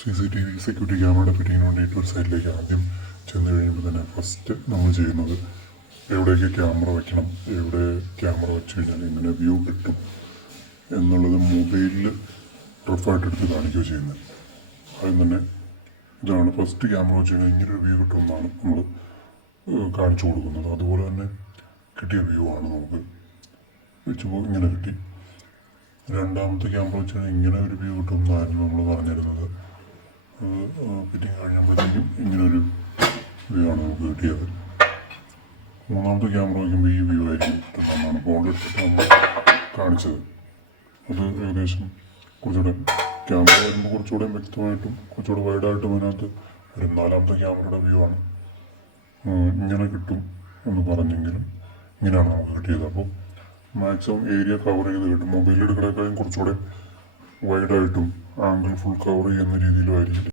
CCTV security ക്യാമറയുടെ ഫിറ്റിങ്ങിന് വേണ്ടിയിട്ട് ഒരു സൈഡിലേക്ക് ആദ്യം ചെന്ന് കഴിയുമ്പോൾ തന്നെ ഫസ്റ്റ് നമ്മൾ ചെയ്യുന്നത് എവിടെയൊക്കെ ക്യാമറ വയ്ക്കണം, എവിടെ ക്യാമറ വെച്ച് കഴിഞ്ഞാൽ ഇങ്ങനെ വ്യൂ കിട്ടും എന്നുള്ളത് മൊബൈലിൽ റഫായിട്ട് എടുത്ത് കാണിക്കുകയോ ചെയ്യുന്നത്. ആദ്യം തന്നെ ഇതാണ് ഫസ്റ്റ് ക്യാമറ വെച്ച് കഴിഞ്ഞാൽ ഇങ്ങനെ ഒരു വ്യൂ കിട്ടുമെന്നാണ് നമ്മൾ കാണിച്ചു കൊടുക്കുന്നത്. അതുപോലെ തന്നെ കിട്ടിയ വ്യൂ ആണ് നമുക്ക് വെച്ചപ്പോൾ ഇങ്ങനെ കിട്ടി. രണ്ടാമത്തെ ക്യാമറ വെച്ച് കഴിഞ്ഞാൽ ഇങ്ങനെ ഒരു വ്യൂ കിട്ടുമെന്നായിരുന്നു നമ്മൾ പറഞ്ഞിരുന്നത്. ഫിറ്റിങ് കഴിഞ്ഞപ്പോഴത്തേക്കും ഇങ്ങനൊരു വ്യൂ ആണ് നമുക്ക് കിട്ടിയത്. മൂന്നാമത്തെ ക്യാമറ വയ്ക്കുമ്പോൾ ഈ വ്യൂ ആയിരിക്കും കിട്ടുന്നതെന്നാണ് ഫോണിലെടുത്തിട്ട് നമ്മൾ കാണിച്ചത്. അത് ഏകദേശം കുറച്ചുകൂടെ ക്യാമറ വരുമ്പോൾ കുറച്ചുകൂടെ വ്യക്തമായിട്ടും കുറച്ചുകൂടെ വൈഡായിട്ടും അതിനകത്ത് ഒരു നാലാമത്തെ ക്യാമറയുടെ വ്യൂ ആണ്. ഇങ്ങനെ കിട്ടും എന്ന് പറഞ്ഞെങ്കിലും ഇങ്ങനെയാണ് നമുക്ക് കിട്ടിയത്. അപ്പോൾ മാക്സിമം ഏരിയ കവർ ചെയ്ത് കിട്ടും. മൊബൈലിൽ എടുക്കണേക്കാളും കുറച്ചുകൂടെ വൈഡായിട്ടും ആംഗിൾ ഫുൾ കവർ ചെയ്യുന്ന രീതിയിലുമായിരിക്കും